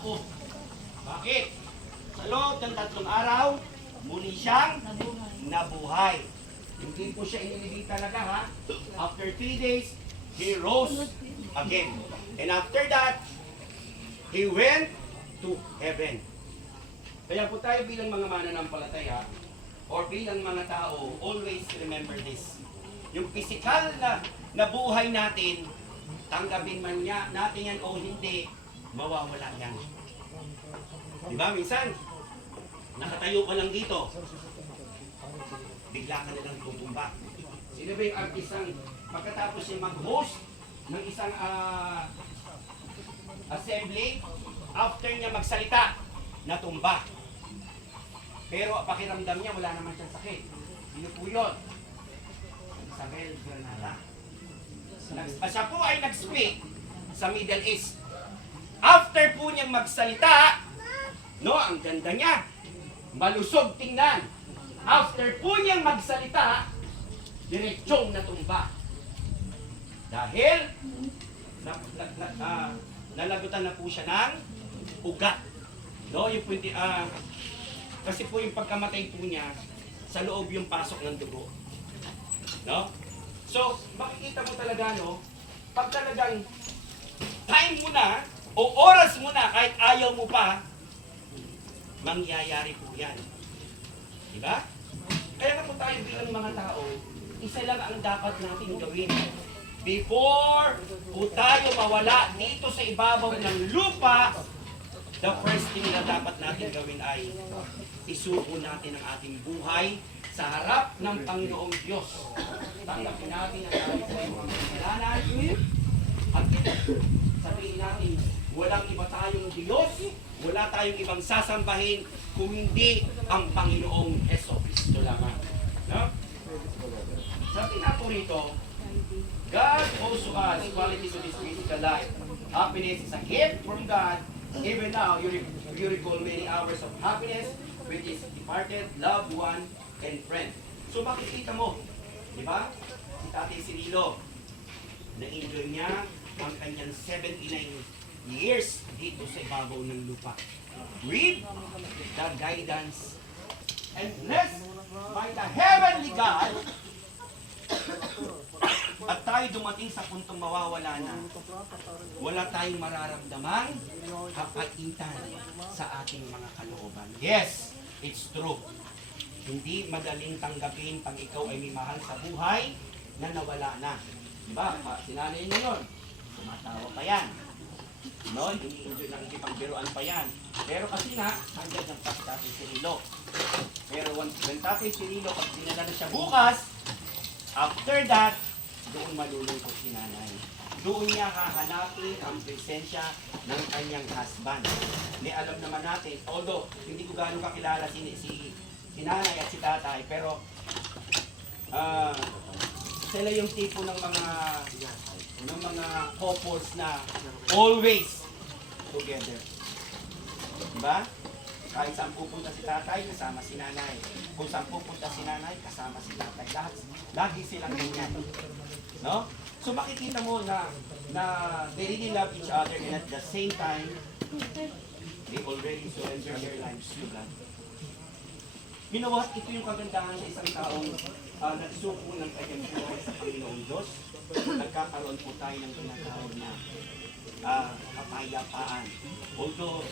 sampu. Bakit? Sa loob ng 3 araw, muli siyang nabuhay. Hindi po siya inilibing talaga ha. After 3 days, he rose again. And after that, he went to heaven. Kaya po tayo bilang mga mananampalataya, or bilang mga tao, always remember this. Yung physical na buhay natin, tanggapin man natin yan o hindi, mawawala yan. Diba? Minsan, nakatayo ka lang dito, bigla ka nilang tutumba. Sino ba yung artisang pagkatapos niya mag-host ng isang assembly, after niya magsalita, natumba. Pero pakiramdam niya, wala naman siyang sakit. Sino po yun? Isabel Granada. Siya po ay nag-speak sa Middle East. After po niyang magsalita, no, ang ganda niya. Malusog tingnan. After po niyang magsalita, diretsong natumba. Dahil nalagutan na po siya ng ugat. No, yung pwede, kasi po yung pagkamatay po niya, sa loob yung pasok ng dugo. No? So, makikita mo talaga, no, pag talagang time mo na, o oras mo na, kahit ayaw mo pa, mangyayari po yan. Diba? Kaya na po tayo bilang mga tao, isa lang ang dapat natin gawin. Before po tayo mawala dito sa ibabaw ng lupa, the first thing na dapat natin gawin ay isuko natin ang ating buhay sa harap ng Panginoong Diyos. Tanggapin natin ang ating mga kasalanan at sabihin natin, walang iba tayong Diyos, wala tayong ibang sasambahin kung hindi ang Panginoong Jesucristo lamang. No? Sabi na po rito, God also has qualities of this physical life. Happiness is a gift from God. Even now, you recall many hours of happiness which is departed, loved one, and friend. So makikita mo, di ba? Si Tatay Cirilo, na-enjoy niya ang kanyang 79 years dito sa ibabaw ng lupa. With the guidance and blessed by the heavenly God, at tayo dumating sa puntong mawawala na, wala tayong mararamdamang kapaitan sa ating mga kalooban. Yes, it's true. Hindi madaling tanggapin pag ikaw ay may mahal sa buhay na nawala na. Diba? Sinanay niyo yun. Tumatawa pa yan. No? Hindi nakikipagbiruan pa yan. Pero kasi nga, hanggang ng Tatay Cirilo. Pero when Tatay Cirilo, pag dinala na siya bukas, after that, doon malulungkot si nanay. Doon niya hahanapin ang presensya ng kanyang husband. May alam naman natin, although hindi ko gaano kakilala si nanay at si tatay, pero sila yung tipo ng mga couples na always together. Diba? Kahit saan pupunta si tatay, kasama si nanay. Kung saan pupunta si nanay, kasama si tatay. Lagi silang ganyan. No? So makikita mo na they really love each other and at the same time, they already surrender their lives to God. You know what? Ito yung kagandahan sa isang taong nagsuko ng kanyang buhay sa Panginoong Diyos. Nagkakaroon po tayo ng tinatawag na kapayapaan. Although,